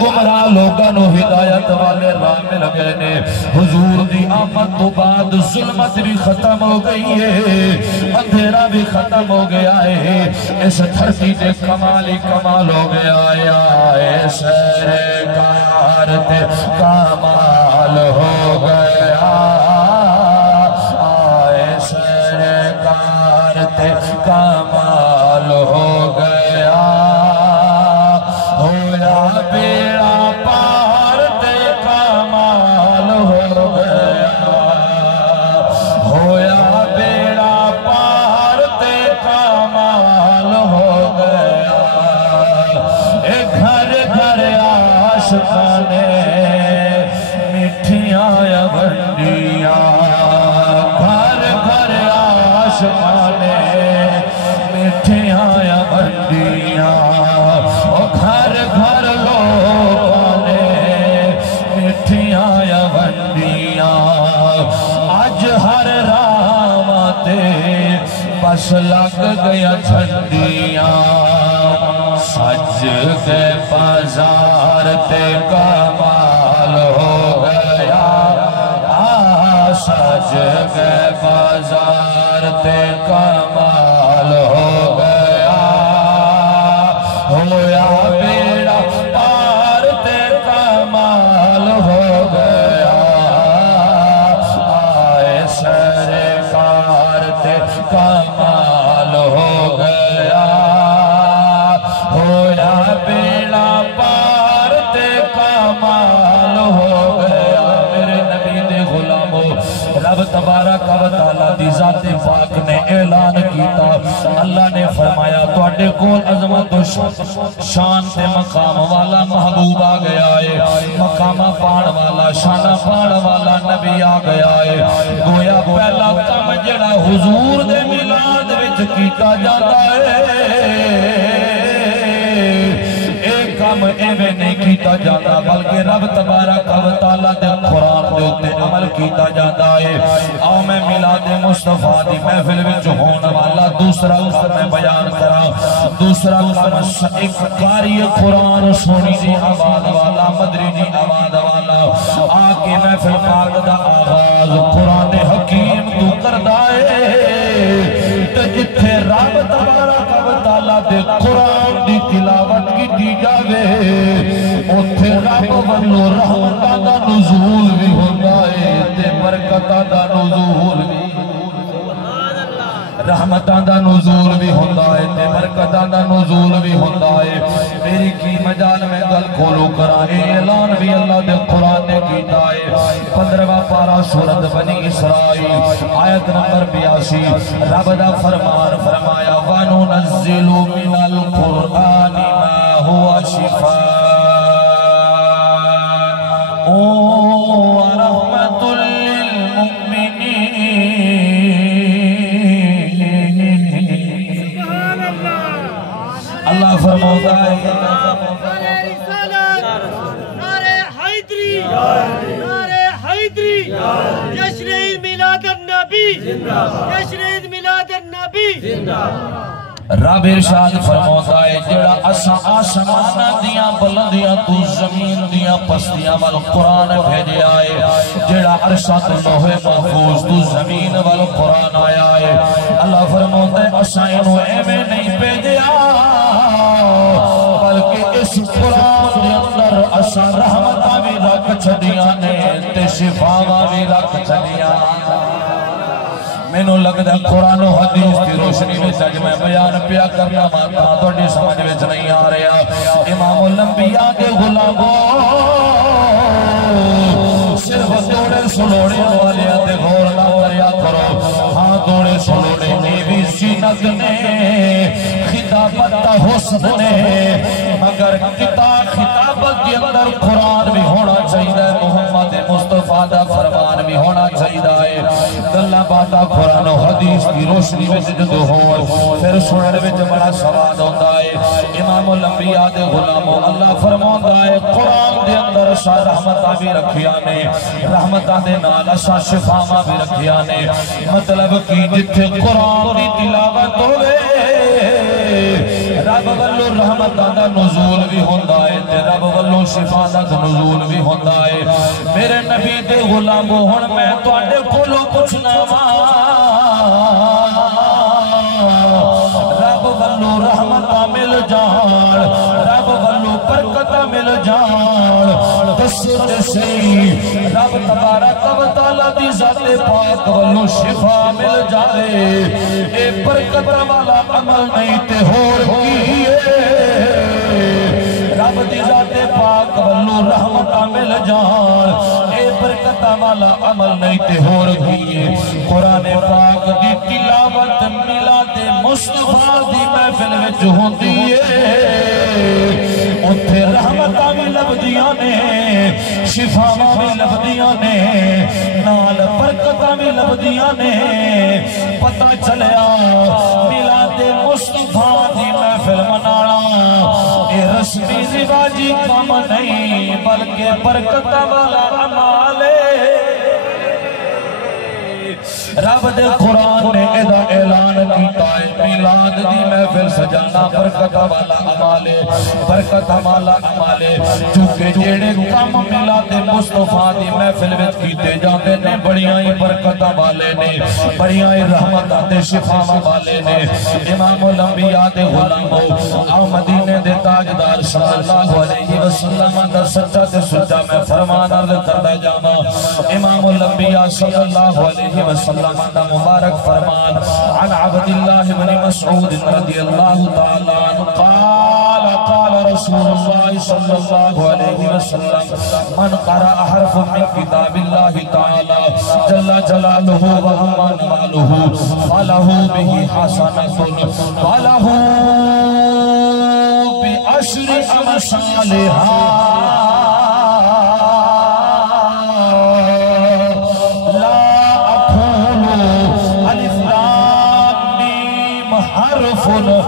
گمراہ لوگاں نو ہدایت والے راہ مل گئے نے حضور دی آمد تو بعد ظلمت بھی ختم ہو گئی ہے اندھیرا بھی ختم ہو گیا ہے اس دھرتی تے کمال ہی کمال ہو گیا ہے سرکار تے کمال ہو گیا سرکار تے کمال ہو گیا ہویا بیڑا پار تے کمال ہو گیا ہویا بیڑا پار تے کمال ہو گیا اے گھر گھر عاشقانے مٹھیاں یا بنڈیاں گھر گھر عاشقانے مٹھیاں یا بنڈیاں گھر گھر لوگوں نے مٹھیاں یا بنڈیاں آج ہر راماتے بس لگ گیا جھنڈیاں سج کے بازار تے کمال ہو گیا سج کے بازار تے کمال ہو گیا ہویا بیڑا پار تے کمال ہو گیا آئے سرکار تے کمال ہو گیا ہویا بیڑا پار تے کمال ہو گیا میرے نبی دے غلاموں رب تبارک و تعالیٰ دی ذات پاک نے اعلان کیتا اللہ نے فرمایا تواڈے کول عظمت و شان تے مقام والا محبوب آ گیا ہے مقام پان والا شان پان والا نبی آ گیا ہے گویا پہلا کم جڑا حضور دے میلاد وچ کیتا جاتا ہے کام ایویں نہیں کیتا جاتا بلکہ رب تبارک و تعالیٰ دے قرآن دے اتے عمل کیتا جاتا ہے آؤ میں میلاد مصطفیٰ دی محفل وچ ہونے والا دوسرا کام میں بیان کرا دوسرا کام ایک قاری قرآن سونی دی آواز والا مدری دی آواز والا آکے محفل پاک دا آغاز قرآن حکیم تو کردہ ہے جتھے رب تبارک و تعالیٰ دے قرآن دی تلاوت کی دی جاوے اتھے رب والو رحمتہ دا نزول بھی ہوتا ہے تے برکتہ دا نزول بھی رحمتہ دا نزول بھی ہوتا ہے تے برکتہ دا نزول بھی ہوتا ہے میری کی مجال میں گل کھولو کرا اعلان بھی اللہ دے قرآن نے کیتا ہے 15واں پارہ سورت بنی اسرائیل آیت نمبر 82 رب دا فرمان فرمایا وَنُنَزِّلُ مِنَ الْقُرْآنِ مَا هُوَ شِفَاءٌ وَرَحْمَةٌ لِّلْمُؤْمِنِينَ اللہ فرماتا ہے نعرہ حیدری نعرہ حیدری جشن عید میلاد النبی جشن عید میلاد النبی رب ارشاد فرماتا ہے جڑا اساں آسمان دیاں بلندیاں تو زمین دیاں پستیاں وال قرآن بھیجے آئے جڑا عرشاں تو لوح محفوظ تو زمین وال قرآن آیا ہے اللہ فرماتا ہے اساں انہوں ایویں نہیں بھیجے بلکہ اس قرآن دے اندر اساں رحمتاں بھی رکھ چھڑیاں نے تے شفاواں بھی رکھ چھڑیاں میں نو لگتا قرآن و حدیث کی روشنی میں سج میں بیان پیا کرنا ماتا توڑی سمجھ میں نہیں آ رہا امام الانبیاء کے غلاموں صرف دوڑے سلوڑے والے آتے غور نہ کریا کرو ہاں دوڑے سلوڑے نے بھی زینت نے خطابت حسن نے مگر خطابت کے اندر قرآن بھی ہونا چاہیے محمد مصطفیٰ دا فرمان بھی ہونا چاہیے گلہ باتا قرآن و حدیث کی روشنی میں جدو ہو پھر سنر میں بڑا سواد ہوتا ہے امام الانبیاء دے غلاموں اللہ فرماتا ہے قرآن دے اندر سا رحمتہ بھی رکھیا نے رحمتہ دے نالا سا شفاما بھی رکھیا نے مطلب کی جتھے قرآن دی تلاوت ہوئے رب والو رحمتاں دا نزول بھی ہوندا ہے تے رب والو شفا دا نزول بھی ہوندا ہے میرے نبی دے غلامو ہن میں تواڈے کولوں پوچھنا وا رب والو رحمتاں مل جان رب والو برکتاں مل جان دسو تے صحیح رب تبارک و تعالی دی ذات پاک والو شفا مل جائے اے برکت والا عمل نہیں تے ہور کی رب دی ذات پاک والو رحمتاں مل جان اے برکت والا عمل نہیں تے ہور کی قرآن پاک دی تلاوت میلاد مصطفیٰ دی محفل وچ ہوندی ہے اتھے رحمتاں بھی لبدیاں نے شفاواں بھی لبدیاں نے نال برکتاں بھی لبدیاں نے پتہ چلیا میلاد مصطفیٰ دی محفل منانا اے رسمی رواجی کام نہیں بلکہ برکتاں والا عمل ہے رب دے قرآن نے ادا اعلان کیتا ہے میلاد دی محفل سجانا برکت والا عمل ہے برکت والا عمل ہے چونکہ جیڑے کام میلاد مصطفیٰ دی محفل وچ کیتے جاندے نے بڑیاں ہی برکتاں والے نے بڑیاں ہی رحمتاں تے شفاواں والے نے امام الانبیاء دے غلامو آؤ مدینے دے تاجدار صلی اللہ علیہ وسلم دا سچا تے سچا میں فرمان عرض کردا جاواں امام الانبیاء صلی اللہ علیہ وسلم دا مبارک فرمان عن عبد الله بن مسعود رضی اللہ تعالی عنہ قال رسول الله صلی اللہ علیہ وسلم من قرأ حرف من کتاب اللہ تعالی جل جلالہ وعظم جلالہ فلہ به حسنۃ فلہ بعشر امثالها حرف ولكن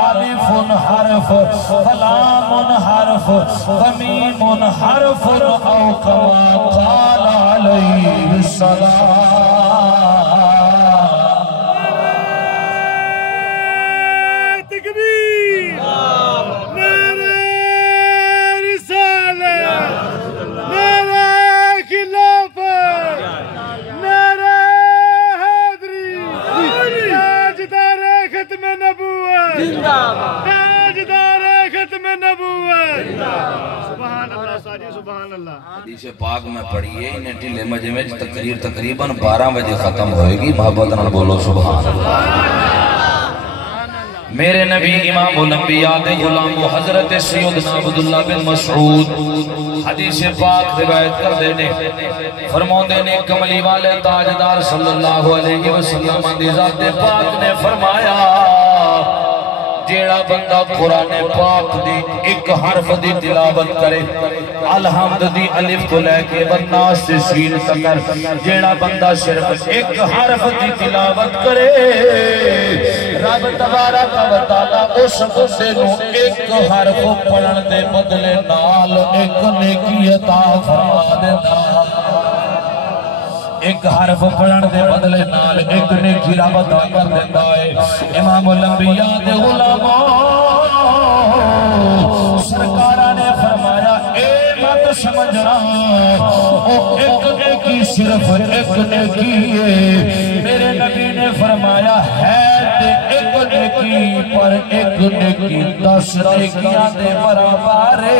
ألف حرف ولام حرف وميم حرف أو كما قال عليه السلام تكبير نعرہ رسالہ نعرہ خلافت نعرہ تاجدار ختم نبوت تاجدار ختم نبوت سبحان اللہ ساجی سبحان اللہ حدیث پاک میں پڑھیے انہیں ٹھلے مجھے میں تقریر تقریباً 12 بجے ختم ہوئے گی محبت نال بولو سبحان اللہ میرے نبی امام الانبیاء دے غلام حضرت سیدنا عبداللہ بن مسعود حدیث پاک روایت کر دینے فرماؤں نے کملی والے تاجدار صلی اللہ علیہ وسلم دی ذات پاک نے فرمایا جیڑا بندہ قرآن پاک دی ایک حرف دی تلاوت کرے الحمد دی الف کو لے کے والناس سے سین تکر جیڑا بندہ صرف ایک حرف دی تلاوت کرے رب تبارک و تعالی اس بندے نو ایک حرف پڑھن دے بدلے نال ایک نیکی عطا فرما دیندا ایک حرف پڑھن دے بدلے نال ایک نیکی رب عطا کر دیندا ہے امام الانبیاء دے غلاماں سرکاراں نے فرمایا اے مت سمجھنا او ایک نیکی صرف ایک نیکی ہے میرے نبی نے فرمایا ہے تے ایک نیکی پر ایک نیکی 10 نیکیاں دے برابر ہے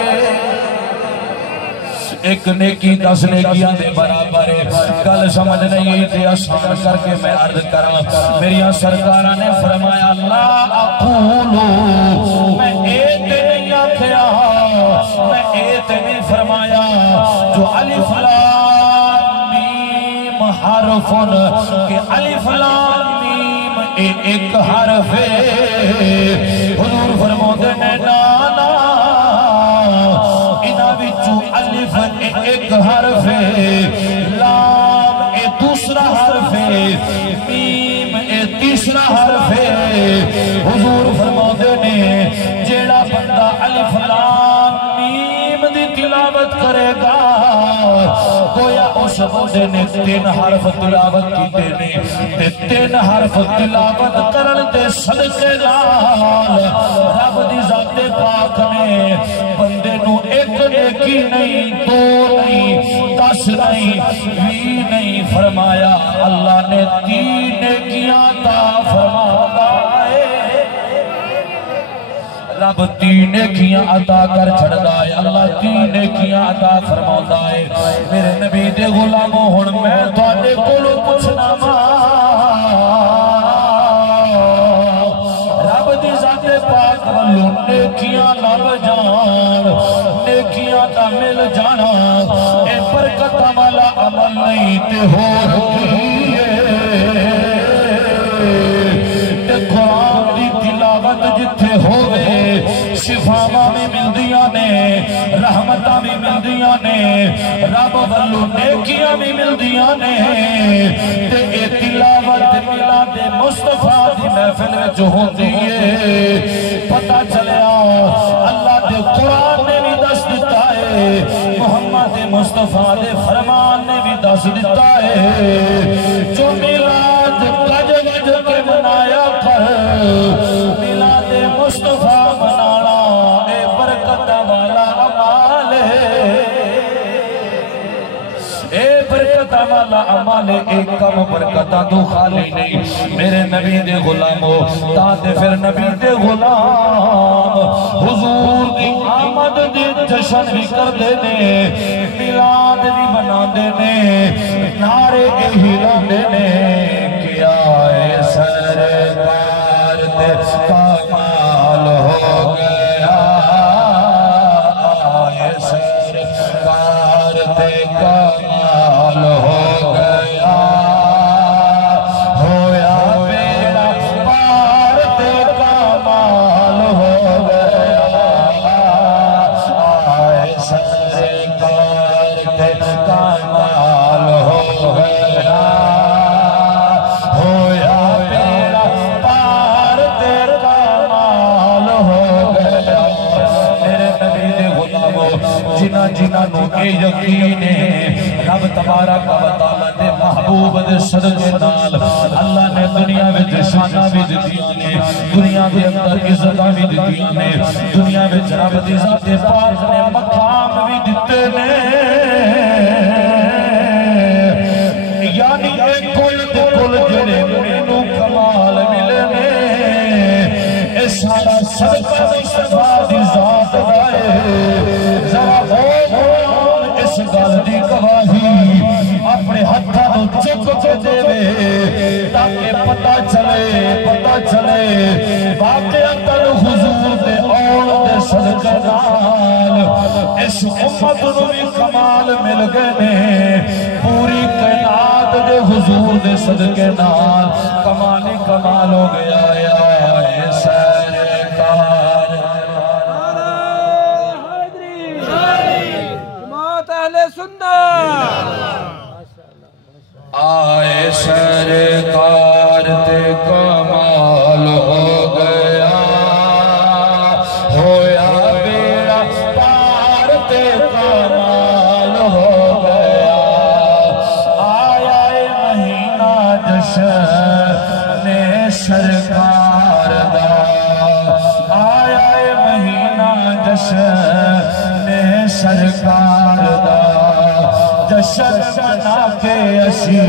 ایک نیکی 10 نیکیاں دے برابر ہے گل سمجھ نہیں تے آسان کر کے میں عرض کراں میری سرکاراں نے فرمایا لا اقولو میں اے تے نہیں آکھیا میں اے تے نہیں فرمایا جو الف لام میم حرف کہ الف لام میم ایک حرف ہے حضور فرماتے ہیں نانا الف ایک حرف ہے لام اے دوسرا حرف ہے میم اے تیسرا حرف ہے حضور فرماتے نے جیڑا بندہ الف لام میم دی تلاوت کرے گا گویا اس بندے نے 3 حرف تلاوت کیتے نے تے 3 حرف تلاوت کرن دے صدقے نال رب دی ذات پاک نے بندے نو ایک نیکی نہیں 2 نہیں 10 نہیں 20 نہیں فرمایا اللہ نے 3 نیکیاں عطا فرمایا ہے رب 3 نیکیاں عطا کر چھڑدا ہے اللہ 3 نیکیاں عطا فرماوندا ہے میرے نبی دے غلامو ہن میں تواڈے کولوں پوچھنا وا رب دی ذات پاک والوں نیکیاں لب جان نیکیاں دا مل جانا اے برکت والا عمل نہیں تے ہو تے قرآن دی تلاوت جتھے ہوئے شفاواں بھی ملدیاں نے رحمتاں بھی ملدیاں نے رب والوں نیکیاں بھی ملدیاں نے تے اے تلاوت میلاد مصطفیٰ دی محفل وچ ہوندی ہے پتہ چلیا اللہ دے قرآن نے بھی دس دیتا ہے محمد مصطفیٰ دے فرمان نے بھی دس دیتا ہے جو میلاد گج گج کے منایا کر میلاد مصطفیٰ منانا اے برکت والا عمال ہے اے برکت والا عمال اے کم برکتہ تو خالی نہیں میرے نبی دے غلامو تاتے پھر نبی دے غلام حضور دی آمد دی جشن بھی کر دینے میلاد بھی بنا دینے نعرے اہلا دینے کیا اے سرکار تے کمال ہو گیا اے سرکار تے کمال ہو گیا ہویا بیڑا پار تے کمال ہو گیا اے سرکار تے کمال ہو گیا ہویا بیڑا پار تے کمال ہو گیا میرے نبی دے غلامو جنہ نو اے یقین ہے رب تبارک و تعالی دے محبوب دے صدقے نال اللہ نے دنیا وچ شاناں بھی دتیاں نے دنیا دے اندر عزتاں بھی دتیاں نے دنیا وچ رب دی ذات پاک نے مقام بھی دتے نے یعنی اے کل تے کل جڑے مینوں کمال ملے نے اے سارا صدقہ مصطفیٰ دی ذات دا ہے ذرا ہو اس گل دی گواہی اپنے ہتھاں نوں چک کے دے تاکہ پتہ چلے واقعتاً حضور دے آن دے صدقے نال اس امت نوں بھی کمال مل گئے نے پوری کائنات دے حضور دے صدقے نال کمال ہی کمال ہو گیا اے سرکار جماعت اہل سنت آئے سرکار تے کمال ہو گیا ہویا بیڑا پار تے کمال ہو گیا آیا مہینہ جشن سرکار دا آیا مہینہ جشن سرکار دا جشن منا کے اسی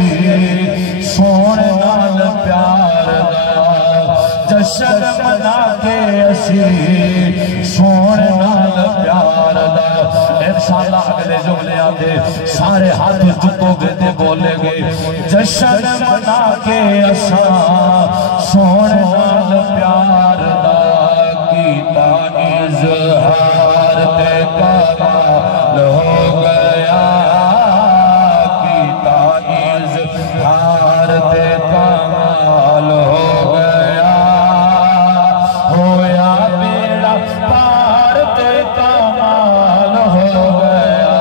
سونے نال پیار دا جشن منا کے اسی سونے نال پیار دا انشاءاللہ اگلے جملے آدھے سارے ہاتھ چکو گے دے بولے گے جشن منا کے اساں سونے نال پیار دا کیتا اظہار تے کمال ہو گیا کیتا اظہار تے کمال ہو گیا ہویا بیڑا پار تے کمال ہو گیا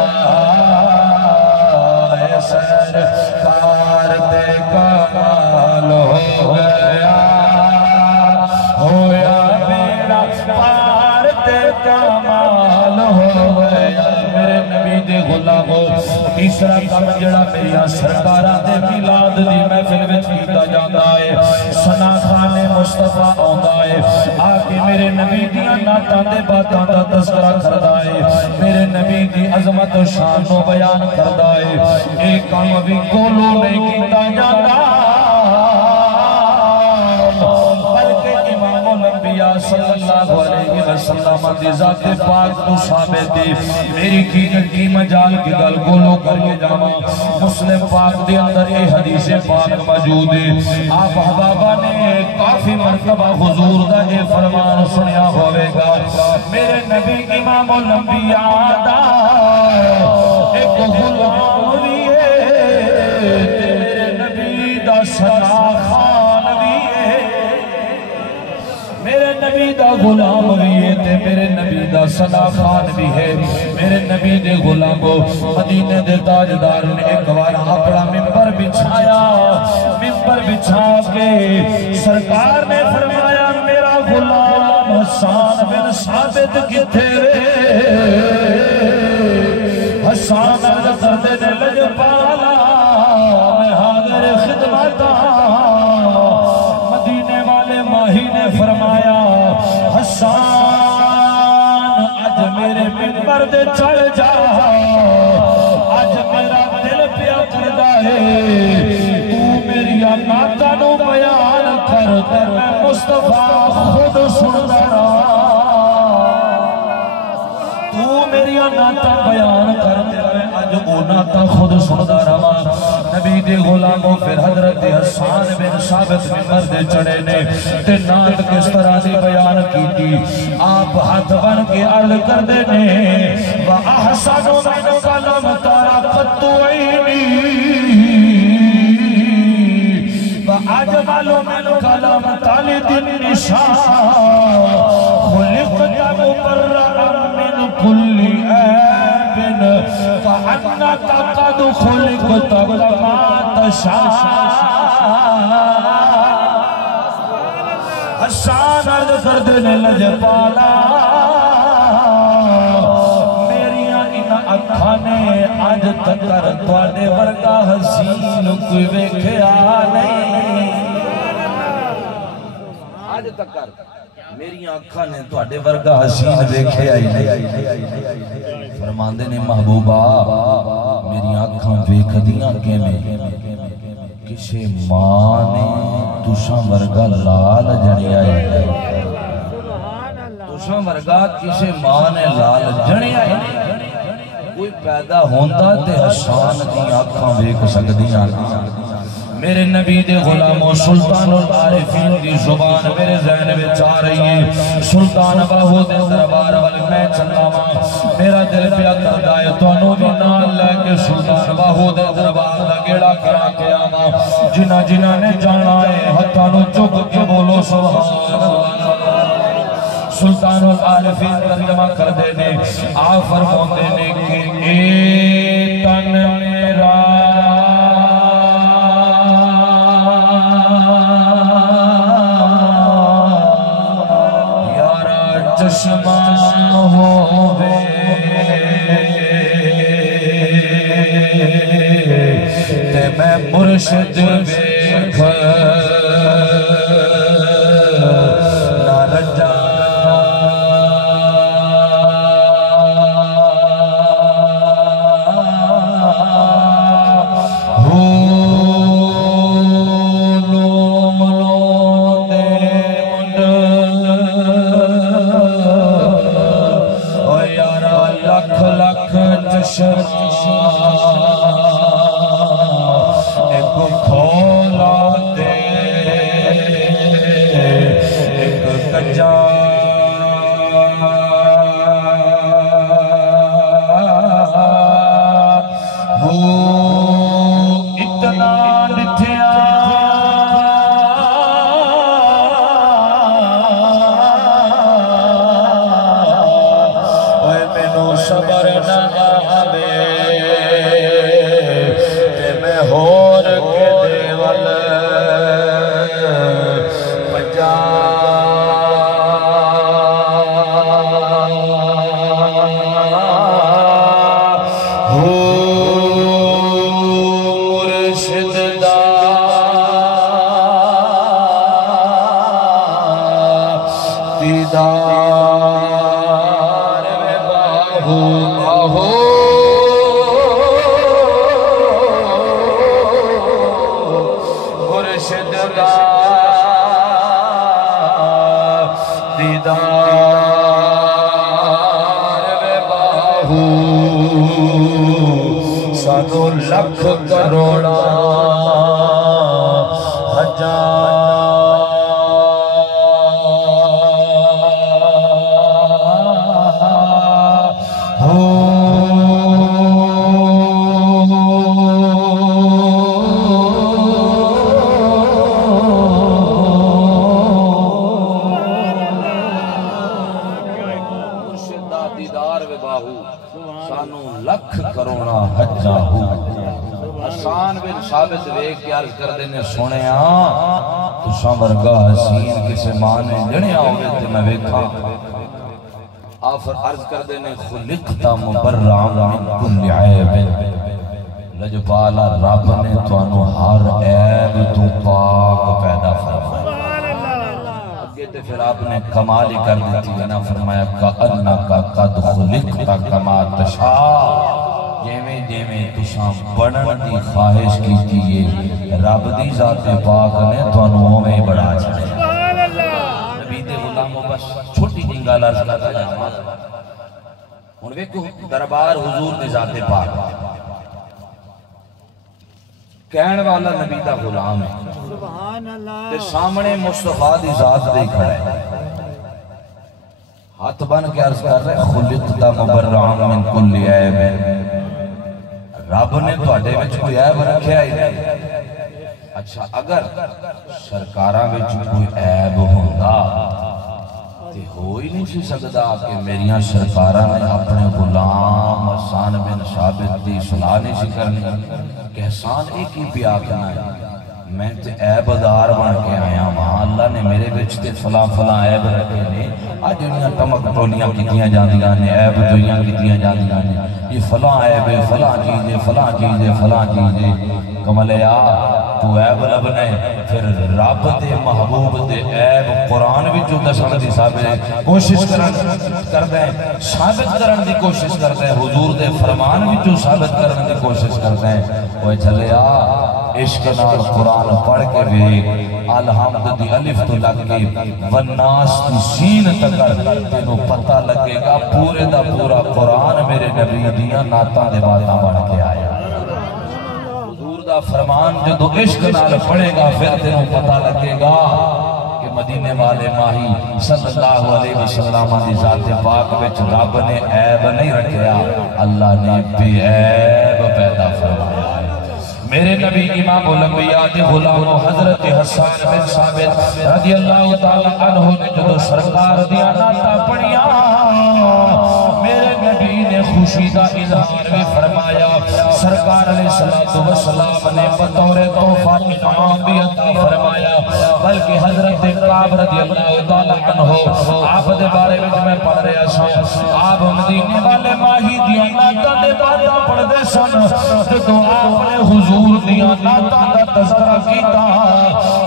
اے سرکار تے کمال ہو گیا ہویا بیڑا پار تے کمال ہو گیا میرے نبی دے غلامو تیسرا کم جڑا میری سرکاراں دے میلاد دی محفل وچ کیتا جاندا ہے ثنا خان مصطفیٰ آندا ہے آ کے میرے نبی دیاں نعتاں دے باتاں دا تذکرہ کردا ہے میرے نبی دی عظمت و شان نو بیان کردا ہے اے کام بھی کولو نہیں کیتا جاندا بلکہ امام الانبیاء صلی اللہ علیہ وسلم دی ذات پاک تو ثابت ہے میری کی مجال کی گل گولو کر کے جاواں مسلم پاک دے اندر یہ حدیث پاک موجود ہے آپ احبابہ نے کافی مرتبہ حضور دا یہ فرمان سنیا ہوئے گا میرے نبی امام الانبیاء دا ایک غلام بھی ہے میرے نبی دا ثنا خان بھی ہے میرے نبی دا غلام بھی ہے تے میرے نبی دا ثنا خان بھی ہے میرے نبی دے غلامو مدینے دے تاجدار نے ایک بار اپنا ممبر بچھایا ممبر بچھا کے سرکار نے فرمایا میرا غلام حسان بن ثابت کتے حسان عرض کردے نے لجپالا میں حاضر خدمت مدینے والے ماہی نے فرمایا حسان آج میرے ممبر دے چڑھ جا آج میرا دل پیا کردہ ہے تو میری نعتاں نو بیان کر در میں مصطفیٰ خود سندا رہا تو میری نعتاں بیان کر در میں آج وہ نعتاں خود سندا رہا نبی دے غلاموں پھر حضرت حسان بن ثابت ممبر دے چڑھے نے تے نعت کس طرح دی بیان کی تھی آپ ہاتھ بن کے عرض کر دے نے وَأَحْسَنُ مِنْكَ لَمْ تَرَ قَطُّ عَيْنِي وَأَجْمَلُ مِنْكَ لَمْ تَلِدِ النِّسَاءُ خُلِقْتَ مُبَرَّأً مِنْ كُلِّ عَيْبٍ كَأَنَّكَ قَدْ خُلِقْتَ كَمَا تَشَاءُ حسان عرض کر دینے لجپالا میریاں ان اکھانے آج تکر توانے ورگا حسین کوئی ویکھیا نہیں آج تکر میریاں اکھانے توانے ورگا حسین ویکھیا ہی نہیں فرماندے نے محبوبہ میریاں اکھاں ویکھدیاں کے میں کسے ماں نے تُشاں ورگا لال جڑیا ہے تُشاں ورگا کسے ماں نے لال جڑیا ہے کوئی پیدا ہوندہ تے حسان دی آنکھاں ویکھ سکدیاں میرے نبی دے غلاموں سلطان العارفین دی زبان میرے ذہن میں چاہ رہی ہے سلطان باہو دے دربار والے میں چلاواں میرا دل پیا کردہ ہے تو انہوں بھی نال لے کے سلطان باہو دے دربار دا گیڑا کرا کے آواں جنہ جنہ نے جانا ہے ہتھانوں چک کے بولو سبحان اللہ سلطان العارفین ترجمہ کر دے نے آپ فرمون دے نے کہ اے تن میرا چشمہ ہووے تے میں مرشد ویکھ نہ رجا دیدار میں باہو باہو مرشد دا دیدار میں باہو سانو لکھ کروڑا ثابت ویک کے عرض کر دینے سونے تُساں ورگا حسین کسے ماں نے جنیا ہوئے تھے میں ویکھا آفر عرض کر دینے خلقتا مبرعا من کل عیب لجبالا رب نے توانو ہر عیب تو پاک پیدا فرمایا اگے تے پھر آپ نے کمالی کر دیتی ہے نا فرمایا کَأَنَّكَ قَدْ خُلِقْتَ كَمَا تَشَاءُ جیویں جیویں تُساں بڑھن دی خواہش کی تیئے رب دی ذات پاک نے تو انہوں بڑھا چاہے نبی دے غلاموں بس چھوٹی جنگال عرض کرتا جانا ان ویکو دربار حضور دی ذات پاک کہنے والا نبی دا غلام ہے تے سامنے مصطفیٰ دی ذات دے کھڑا ہے ہاتھ بن کے عرض کر رہے خلقتا مبرعا من کل عیب رب نے تو اڈے وچ کوئی عیب رکھیا ہی نہیں اچھا اگر سرکاراں وچ کوئی عیب ہوندا تے ہو ہی نہیں سی سکدا کہ میریاں سرکاراں نے اپنے غلام حسان بن ثابت دی صلاح نہیں سی کرنی کہ حسان ایک ہی پیا کرنا ہے میں تے عیب دار بن کے آیا وہاں اللہ نے میرے وچ تے فلاں فلاں عیب رکھے نے آج انہاں ٹمک ٹولیاں کیتیاں جاندیاں نے عیب جویاں کیتیاں جاندیاں نے یہ فلاں عیب ہے فلاں چیز ہے فلاں چیز ہے فلاں چیز ہے کملیا تو عیب لبنے پھر رب دے محبوب دے عیب قرآن وچوں دسن دی کوشش کردے ثابت کرن دی کوشش کردے حضور دے فرمان وچوں ثابت کرن دی کوشش کردے اوے چلیا عشق نال قرآن پڑھ کے ویکھ الحمد دی الف تو لگ کے والناس دی سین تک تینوں پتہ لگے گا پورے دا پورا قرآن میرے نبی دیاں نعتاں دے باتاں بن کے آیا حضور دا فرمان جدو عشق نال پڑھے گا پھر تینوں پتہ لگے گا کہ مدینے والے ماہی صلی اللہ علیہ وسلم دی ذات پاک وچ رب نے عیب نہیں رکھیا اللہ نے بے عیب پیدا فرمایا میرے نبی امام الانبیاء دی غلام حضرت حسان بن ثابت رضی اللہ تعالی عنہ نے جو سرکار دیا نعتاں پڑھیاں میرے نبی نے خوشی دا اظہار میں فرمایا سرکار علیہ السلام نے بطور تحفہ انعام بھی عطا فرمایا بلکہ حضرت کعب رضی اللہ تعالی عنہ آپ دے بارے میں میں پڑھ رہا سا آپ مدینے والے ماہی دیا نعتاں دے بارے پڑھ دے سن تو آپ نے حضور دیا نعتاں دا تذکرہ کیتا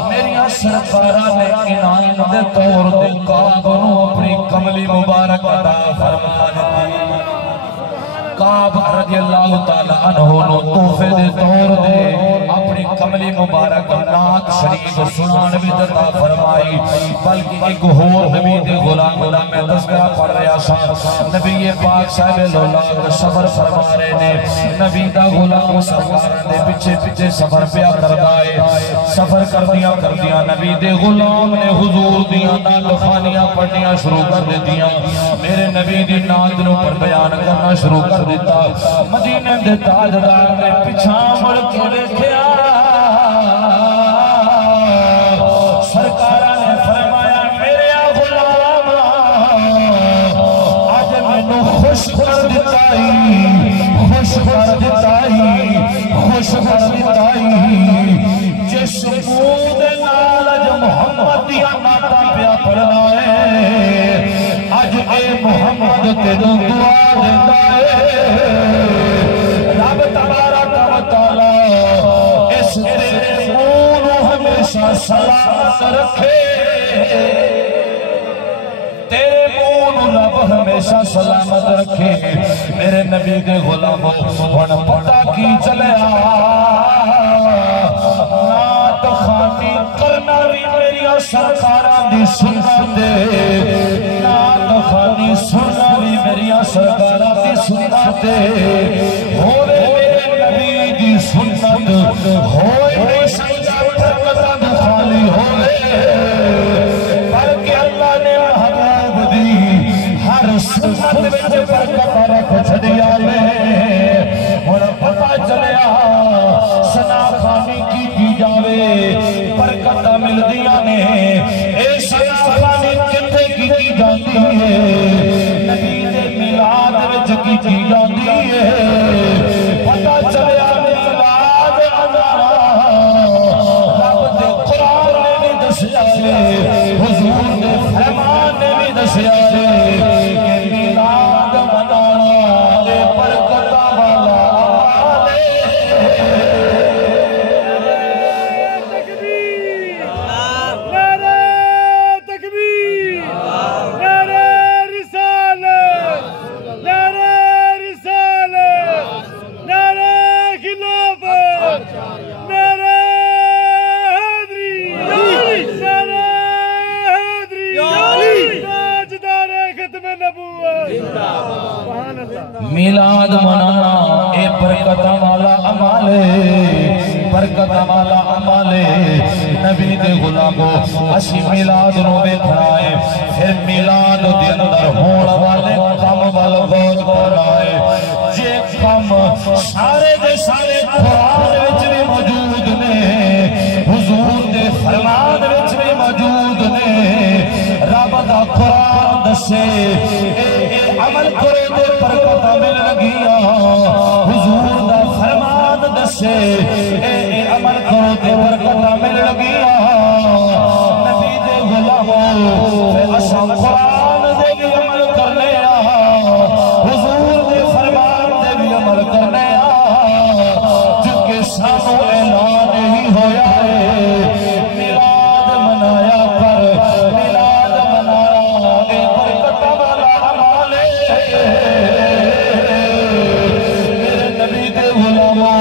میریاں سرکاراں نے انعام دے طور دے کعب نو اپنی کملی مبارک عطا فرمایا کعب رضی اللہ تعالی عنہ نو تحفے دے طور دے اپنی کملی مبارک نعت شریف سنان بھی عطا فرمائی بلکہ ایک اور نبی دے غلام میں تذکرہ پڑھ رہا سا نبی پاک صاحب اللہ سفر فرما رہے نے نبی دا غلام سرکار دے پیچھے پیچھے سفر پیا کردا ہے سفر کردیاں نبی دے غلام نے حضور دیاں نعت خوانیاں پڑھنیاں شروع کر دیتیاں میرے نبی دی نعت نو پر بیان کرنا شروع کر دیتا مدینے دے تاجدار نے پیچھے مڑ کے دیکھیا سرکارہ نے فرمایا میرے غلام آج میں نو خوش کر دیتائی جس بود نالج محمد دیا ناتا پیا پڑھنا ہے آج اے محمد تینوں دعا دیتا ہے رب تبارک و تعالی اس تیرے منہ ہمیشہ سلامت رکھے ہمیشہ سلامت رکھے میرے نبی دے غلاموں ہن پتہ کی چلیا نات خوانی کرنا بھی میری سرکاراں دی سنت ہے نات خوانی سننا بھی میری سرکاراں دی سنت ہے ہوے میرے نبی دی سنت ہوئے نہیں سجدہ برکتاں خالی ہوئے بلکہ اللہ نے محبوب دی ہر سنت وچ برکت رکھ چھڈیا ہے ہن پتہ چلیا سنا خانی کی جاوے برکتاں ملدیاں نے اے سنا خانی کتے کی جاندی ہے نبی دے میلاد وچ کی جاندی ہے پتہ چلیا میلاد رب دے قرآن نے بھی دسیا ہے حضور دے فرمان نے بھی دسیا ہے کہ میلاد منانا اے برکتاں والا میلاد منانا اے برکتاں والا عمل ہے برکتاں والا عمل ہے نبی دے غلاموں اسی میلاد نو ویکھنا ہے پھر میلاد دے اندر ہون والے کم ول غور کرنا ہے جے کم سارے دے سارے قرآن وچ بھی موجود نے حضور دے فرمان وچ بھی موجود نے رب دا قرآن دسے عمل کرے تے برکتاں مل لگیاں حضور دا فرمان دسے اے عمل کرو تے برکتاں مل لگیاں نبی دے غلاموں تے اساں قرآن دے بھی عمل کرنے حضور دے فرمان دے بھی عمل کرنے چونکہ سانو اعلان ہی ہویا ہے میلاد منایا کر میلاد منانا اے برکتاں والا عمل میرے نبی دے غلاموں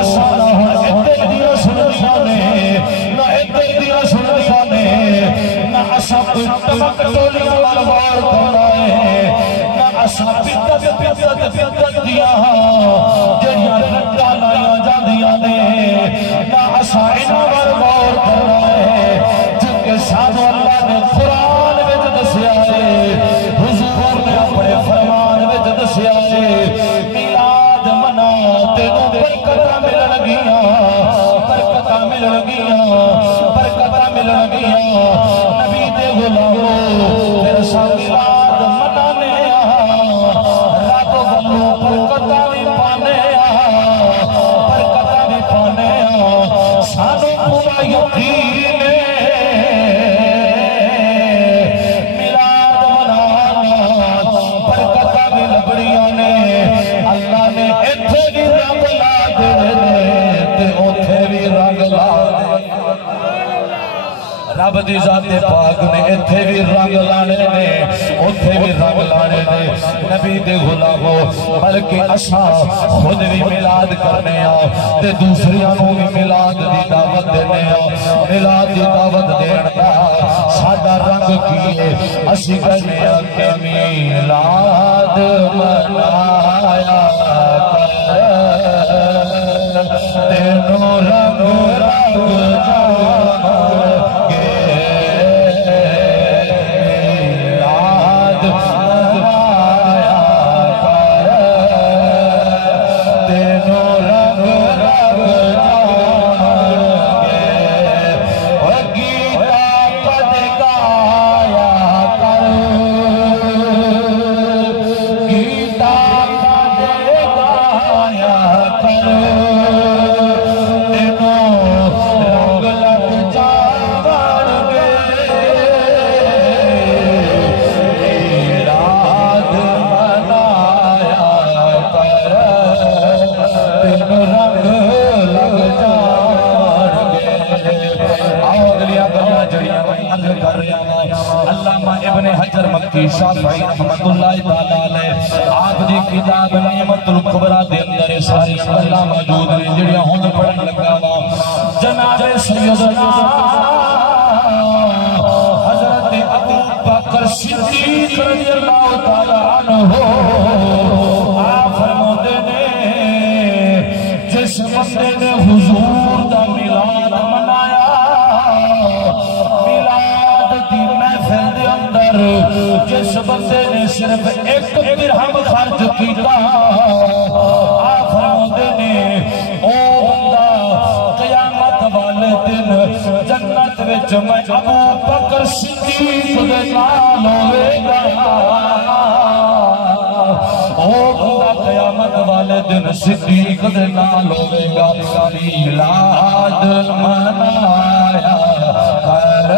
اسانا ہن ادھر دیا سننا نے نہ ادھر دیا سننا نے نہ اساں کوئی ٹمک ٹولیاں وال غور کرنا ہے نہ اساں بدعت دیاں جڑیاں رٹاں لائیاں جاندیاں نے نہ اساں انہاں وال غور کرنا ہے کیونکہ سانو اللہ نے قرآن وچ دسیا ہے حضور نے اپنے فرمان وچ دسیا ہے میلاد منا تینوں برکتاں مل لگیاں برکتاں مل لگیاں برکتاں مل لگیاں نبی دے غلاموں پھر سا میلاد منانے رب والوں برکتاں بھی پانے برکتاں بھی پانے سانو پورا یقین اللہ نے اتھے بھی رنگ لا دے تے اوتھے بھی رنگ لا دے رب دی ذات پاک نے اتھے بھی رنگ لانے نے اوتھے بھی رنگ لانے نے نبی دے غلاموں بلکہ اساں خود بھی میلاد کرنے تے دوسریاں نوں بھی میلاد دی دعوت دینے میلاد دی دعوت دین دا ساڈا رنگ کی ہے اسی کہنے کہ میلاد منایا تینوں رنگ رنگ جاگے میلاد منایا تینوں رنگ رنگ جاگے گیتا پد گایا کر گیتا پد گایا کر تینوں رنگ لگ جا ابن حجر مکی شافعی رحمت اللہ تعالی علیہ آپ دی کتاب نعمت الکبریٰ دے اندر ساری اللہ موجود ہے جڑیاں ہون پڑھن لگا وا جناب سیدنا حضرت ابو بکر صدیق رضی اللہ تعالی عنہ آپ فرماتے نے جس بندے نے حضور دا میلاد منایا میلاد دی محفل دے اندر جس بندے نے صرف ایک درہم خرچ کیتا آپ فرماتے نے او بندہ قیامت والے دن جنت وچ میں ابو بکر صدیق دے نال ہوے گا او بندہ قیامت والے دن صدیق دے نال ہوے گا میلاد منایا کر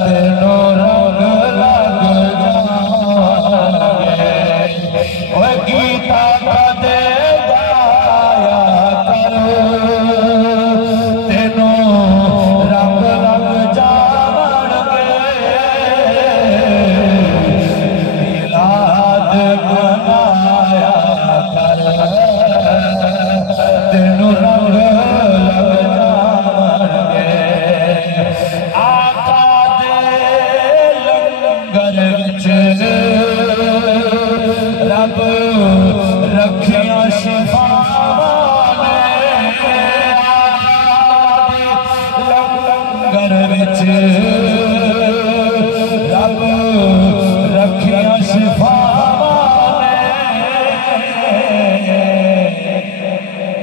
تینوں رنگ لگ جائے وہ گیتا کا دے گایا کر تینوں رنگ لگ جان گے میلاد منایا کر تینوں رنگ لگ جان گے آقا دے لنگر وچ رب رکھیاں شفاواں لنگر وچ رب رکھیاں شفاواں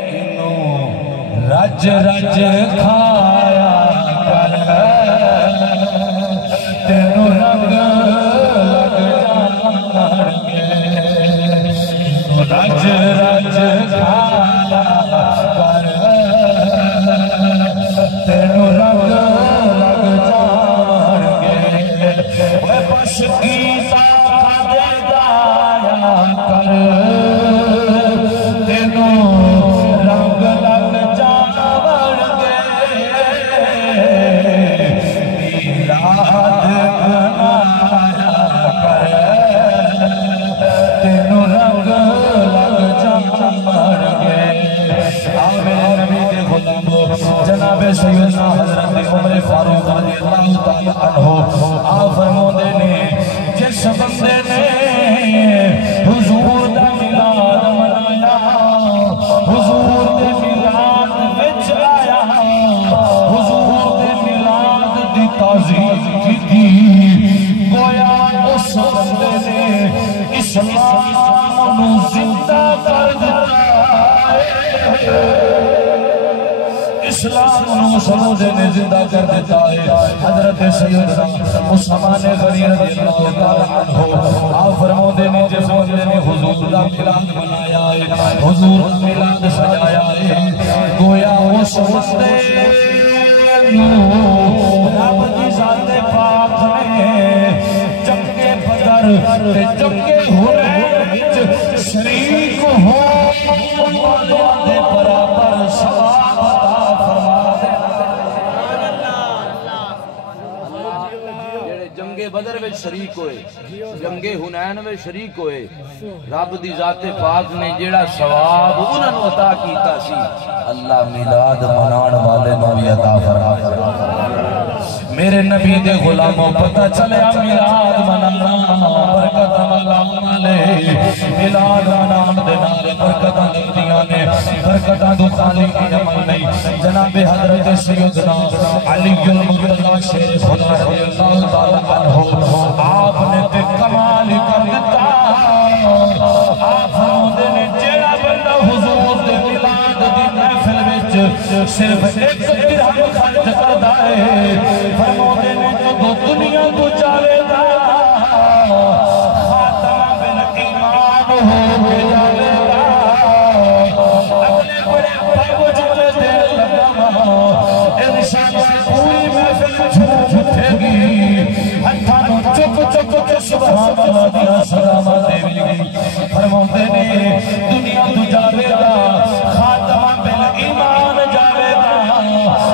انہوں رج رج کھایا کر تینوں رنگ لگ جان گے رج رج کھایا کر تینوں رنگ لگ جان گے بس گیتا دے گایا کر تینوں رنگ لگ جان گے میلاد منایا کر تینوں رنگ لگ جان گے میرے نبی کے غلام جناب سیدنا حضرت عمر فاروق رضی اللہ تعالی عنہ آپ فرماتے نے جس بندے نے حضور دا میلاد منایا حضور دے میلاد وچ آیا حضور دے میلاد دی تعظیم کی گویا اس بندے نے اسلام نو زندہ کر دتا اسلام نو سمجھے نے زندہ کر دیتا ہے حضرت سیدنا عثمان غنی رضی اللہ تعالی عنہ آپ فرماتے نے جس بندے نے حضور دا میلاد منایا ہے حضور دا میلاد سجایا ہے گویا اس بندے نو رب دی ذات پاک نے جنگ بدر تے جنگ حنین وچ شریک ہو دے برابر ثواب عطا فرما دے جڑے جنگ بدر وچ شریک ہوئے جنگ حنین وچ شریک ہوئے رب دی ذات پاک نے جیڑا ثواب انہاں نوں عطا کیتا سی اللہ میلاد منان والے نوں بھی عطا فرما دے میرے نبی دے غلاموں پتہ چلیا میلاد منانا برکت اللہ لے میلاد منان دے نال برکتاں لگدیاں نے برکتاں تو خالی عمل نہیں جناب حضرت سیدنا علی المرتضی شیر خدا رضی اللہ تعالی عنہ آپ نے تے کمال کر دیتا آپ فرماتے نے جیڑا بندہ حضور دے میلاد دی محفل وچ صرف ایک درہم خرچ کردا ہے فرماتے نے جو دنیا تو جاوے گا خاتمہ بالایمان ہو کے جاوے گا اگلے بڑے پاگو جملے دیر لگا انشاء پوری محفل جھوٹ اٹھے گی ہتھانوں چک چک کے سبحان اللہ دیا سلامہ دے گی فرماتے نے دنیا تو جاوے گا خاتمہ بالایمان جاوے گا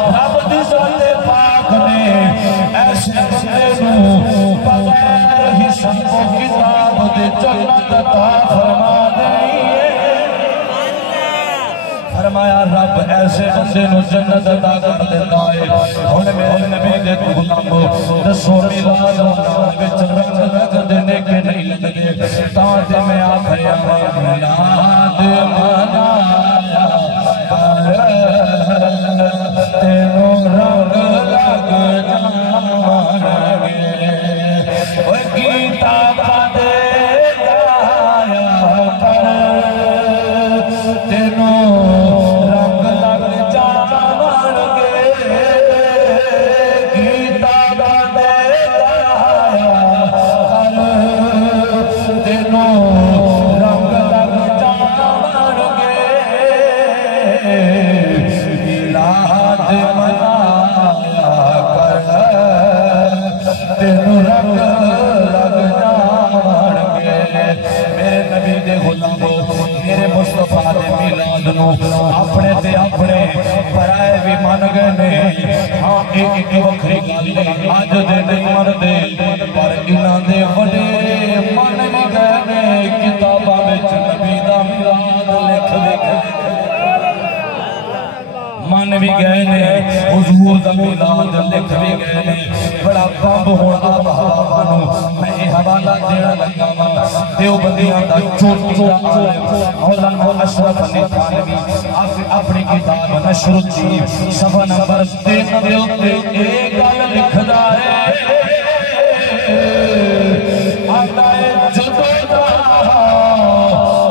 دے جنت عطا فرما دے فرمایا رب ایسے بندے نو جنت عطا کر دیتا ہے ہن میرے نبی دے غلام دسو میلاد مناون وچ رنگ لگدے نے کہ نہیں لگدے تاں تے میں آکھیا میلاد منایا تینوں رنگ لگ جاونگے اوے گیتا دے گایا کر تینوں اپنے تے اپنے برائے بھی من گئے نے ہاں ایک وکھری گل اج دے نہیں من دے پر انہاں دے وڈے من بھی گئے نے کتاباں وچ نبی دا میلاد لکھ دے من بھی گئے نے حضور دا میلاد لکھ بھی گئے نے بڑا بمب ہون آب ہوا نو میں حوالہ دینا لگا دیوبندیاں دا چوٹی دا عالم مولانا اشرف علی تھانوی اپنی کتاب نشر الدین صفحہ نمبر 3 دے اوتے ایک گل لکھدا ہے آتا ہے جدو دا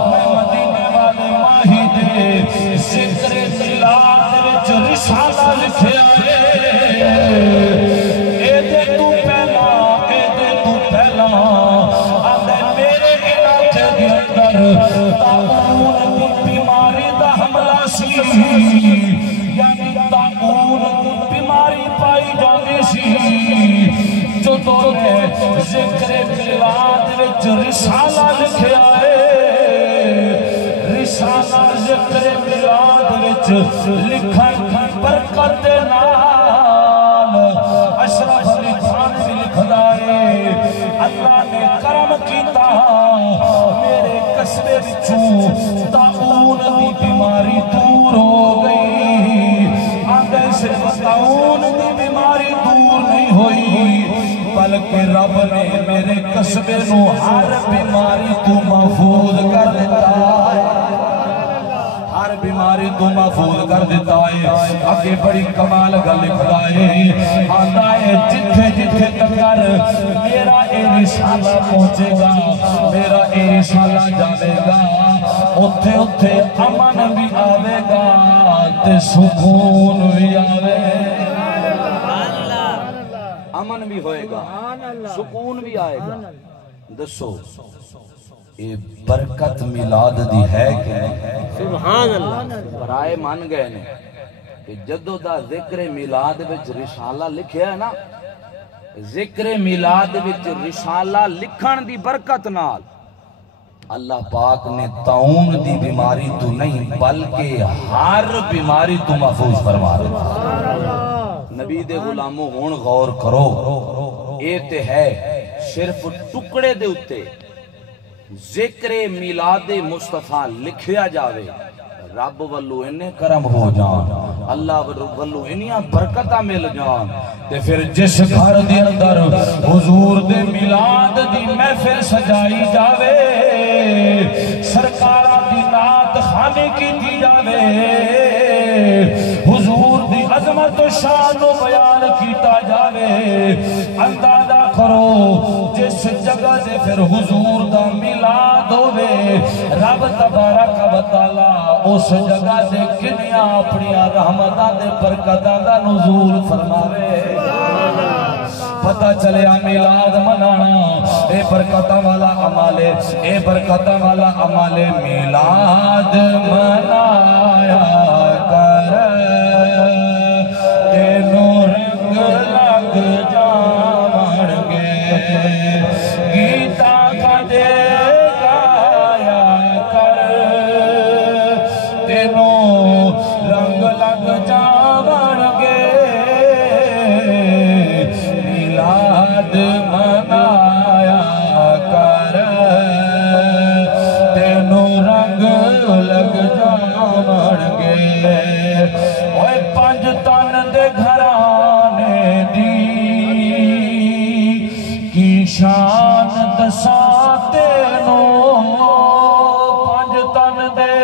میں مدینے والے ماہی دے ذکر میلاد وچ رسالہ لکھیا ہے اے دے تو پہلا آدھے میرے علاقے کے اندر طاعون دی بیماری دا حملہ سی یعنی طاعون دی بیماری پائی جاندی سی جو تو نے ذکر میلاد وچ رسالہ لکھیا ہے رسالہ ذکر میلاد وچ لکھن برکت نال اشرف علی تھانوی لکھدا ہے اللہ نے کرم کیتا میرے قصبے وچوں طاعون دی بیماری دور ہو گئی آندے صرف طاعون دی بیماری دور نہیں ہوئی بلکہ رب نے میرے قصبے نو ہر بیماری تو محفوظ کر دیتا ہے ہر بیماری تو محفوظ کر دیتا ہے آگے بڑی کمال گل لکھتا ہے آندا ہے جتھے جتھے تک میرا اے رسالہ پہنچے گا میرا اے رسالہ جاوے گا اتھے اتھے امن بھی آوے گا تے سکون بھی آوے امن بھی ہوئے گا سکون بھی آئے گا دسو یہ برکت میلاد دی ہے کہ سبحان اللہ برائے مان گئے نے کہ جدو دا ذکر میلاد وچ رسالہ لکھیا ہے نا ذکر میلاد وچ رسالہ لکھن دی برکت نال اللہ پاک نے طاعون دی بیماری تو نہیں بلکہ ہر بیماری تو محفوظ فرما دیا نبی دے غلاموں ہون غور کرو اے تے ہے صرف ٹکڑے دے اتے ذکر میلاد مصطفیٰ لکھیا جاوے رب والو انہیں کرم ہو جان اللہ والو انہیں برکتہ مل جان تے پھر جس گھر دے اندر حضور دے میلاد دی محفل سجائی جاوے سرکارہ دی نعت خانے کی دی جاوے حضور دی عظمت و شان و بیان کیتا جاوے اندازہ کرو جس جگہ دے پھر حضور دا میلاد ہوئے رب تبارک و تعالی اس جگہ دے کنیا اپنی رحمتہ دے برکتہ دا نزول فرماوے پتہ چلے میلاد منانا اے برکتہ والا عمالے اے برکتہ والا عمالے میلاد منایا کر تینوں رنگ لگ جاونگے گیتا کا دے گایا کر تینوں رنگ لگ جاونگے میلاد منایا کر شان دساں تینوں پنج تن دے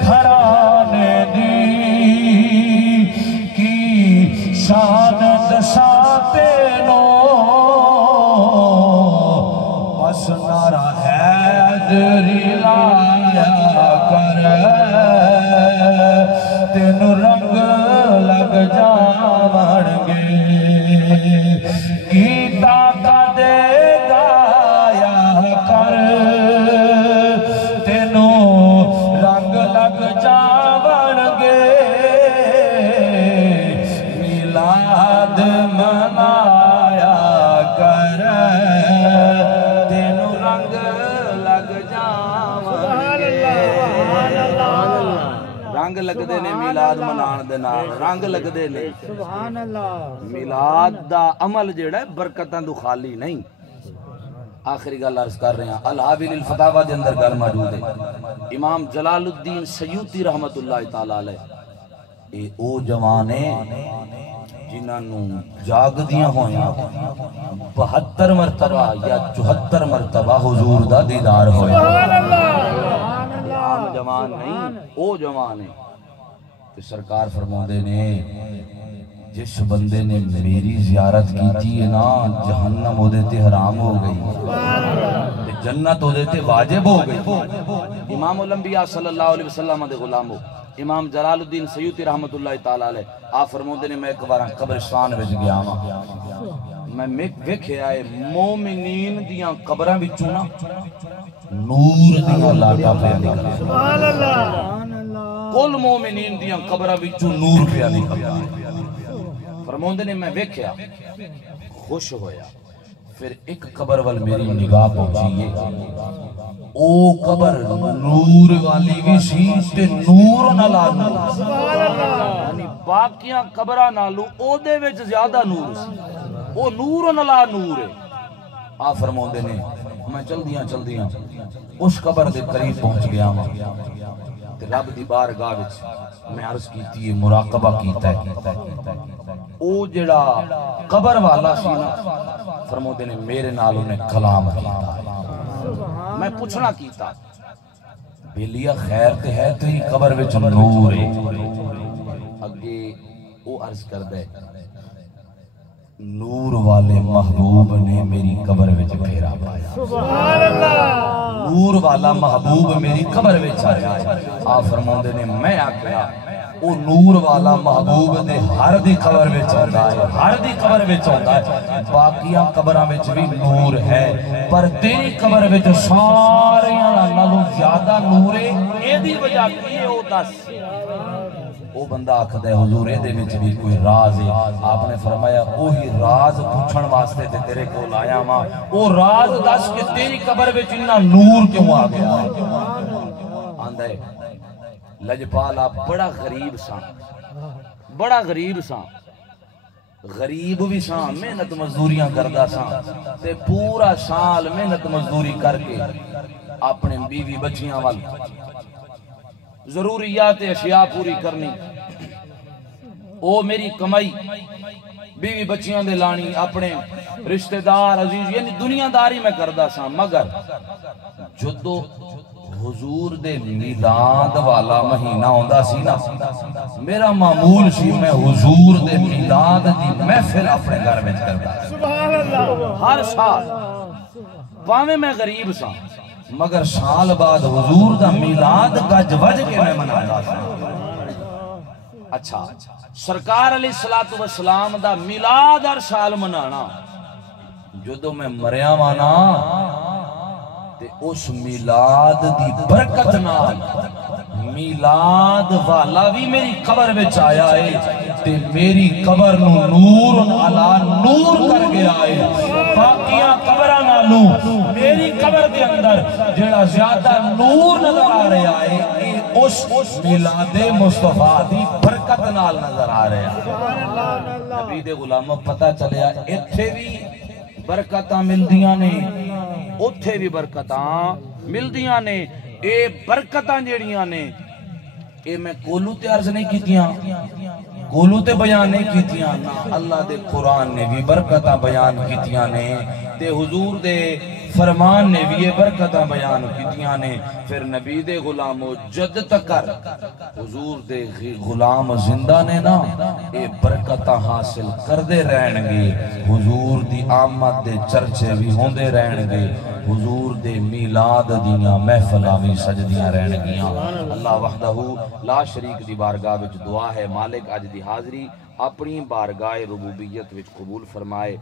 گھرانے دی کی شان دساں تینوں بس نعرہ حیدری لایا کر تینوں رنگ لگ جاون گے گیتا کا دے گایا کر تینوں رنگ لگ جاون گے میلاد منایا کر تینوں رنگ لگ جاون گے رنگ لگدے نے میلاد منان دے نال رنگ لگدے نے سبحان اللہ میلاد دا عمل جڑا ہے برکتاں تو خالی نہیں آخری گل عرض کر رہے ہیں الحاوی للفتاوی دے اندر گل موجود ہے امام جلال الدین سیوطی رحمت اللہ تعالی علیہ اے او جوان ہے جنہاں نو جاگدیاں ہویاں 72 مرتبہ یا 74 مرتبہ حضور دا دیدار ہویا عام جوان نہیں او جوان ہے کہ سرکار فرماندے نے جس بندے نے میری زیارت کی تھی نا جہنم ہو دیتے حرام ہو گئی جنت ہو دیتے واجب ہو گئی امام الانبیاء صلی اللہ علیہ وسلم دے غلام ہو امام جلال الدین سیوطی رحمت اللہ تعالی علیہ آپ فرماندے نے میں ایک بار قبرستان وچ گیا ہاں میں ویکھیا اے مومنین دیاں قبراں وچوں نا نور دیاں لاٹاں پہ نکلدیاں سبحان اللہ کل مومنین دیاں قبراں وچوں نور پہ نکلدا فرماندے نے میں ویکھیا خوش ہویا پھر ایک قبر وال میری نگاہ پہنچی ہے او قبر نور والی بھی سی تے نور نالا نور یعنی باقیاں قبراں نالوں او دے وچ زیادہ نور سی او نور نالا نور ہے آ فرماندے نے میں چل دیاں اس قبر دے قریب پہنچ گیا ہاں تے رب دی بارگاہ وچ میں عرض کیتی ہے مراقبہ کیتا ہے او جڑا قبر والا سی نا فرماندے نے میرے نال انہیں کلام کیتا میں پوچھنا کیتا بیلیا خیر تے ہے تیری قبر وچ نور ہے اگے او عرض کردے نور والے محبوب نے میری قبر وچ پھیرا پایا سبحان اللہ نور والا محبوب میری قبر وچ آیا آ فرماندے نے میں آکھیا او نور والا محبوب دے ہر دی قبر وچ ہوندا ہے ہر دی قبر وچ ہوندا ہے باقیاں قبراں وچ بھی نور ہے پر تیری قبر وچ ساریاں نالوں زیادہ نور ہے اے دی وجہ کی ہے او دس او بندہ آکھدا ہے حضور اے دے وچ بھی کوئی راز ہے آپ نے فرمایا اوہی راز پوچھن واسطے تے تیرے کول آیا ہاں او راز دس کہ تیری قبر وچ اتنا نور کیوں آ گیا آندا ہے لجپال آپ بڑا غریب ساں غریب بھی ساں محنت مزدوریاں کردہ ساں تے پورا سال محنت مزدوری کر کے اپنے بیوی بچیاں وال ضروریات اشیاء پوری کرنی او میری کمائی بیوی بچیاں دے لانی اپنے رشتہ دار عزیز یعنی دنیا داری میں کردہ ساں مگر جدو حضور دے میلاد والا مہینہ ہوندا سی نا میرا معمول سی میں حضور دے میلاد دی محفل اپنے گھر وچ کردا سبحان اللہ ہر سال پاویں میں غریب سا مگر سال بعد حضور دا میلاد گج وج کے میں منایا سا اچھا سرکار علیہ السلام دا میلاد ہر سال منانا جدو میں مریا وانا تے اس میلاد دی برکت نال میلاد والا بھی میری قبر وچ آیا ہے تے میری قبر نو نور علا نور کر گیا ہے باقیاں قبراں نالوں میری قبر دے اندر جڑا زیادہ نور نظر آ رہا ہے اس میلاد مصطفیٰ دی برکت نال نظر آ رہا ہے نبی دے غلاموں پتہ چلیا ایتھے بھی برکتاں ملدیاں نے اوتھے بھی برکتاں ملدیاں نے اے برکتاں جیڑیاں نے اے میں کولو تے عرض نہیں کیتیاں کولو تے بیان نہیں کیتیاں نا اللہ دے قرآن نے بھی برکتاں بیان کیتیاں نے تے حضور دے فرمان نے بھی یہ برکتاں بیان کیتیاں نے پھر نبی دے غلامو جد تکر حضور دے غلام زندہ نے نا اے برکتاں حاصل کردے رہن گے حضور دی آمد دے چرچے بھی ہوندے رہن گے حضور دے میلاد دیاں محفلاں بھی سجدیاں رہن گیاں اللہ وحدہ لا شریک دی بارگاہ وچ دعا ہے مالک اج دی حاضری اپنی بارگاہ ربوبیت وچ قبول فرمائے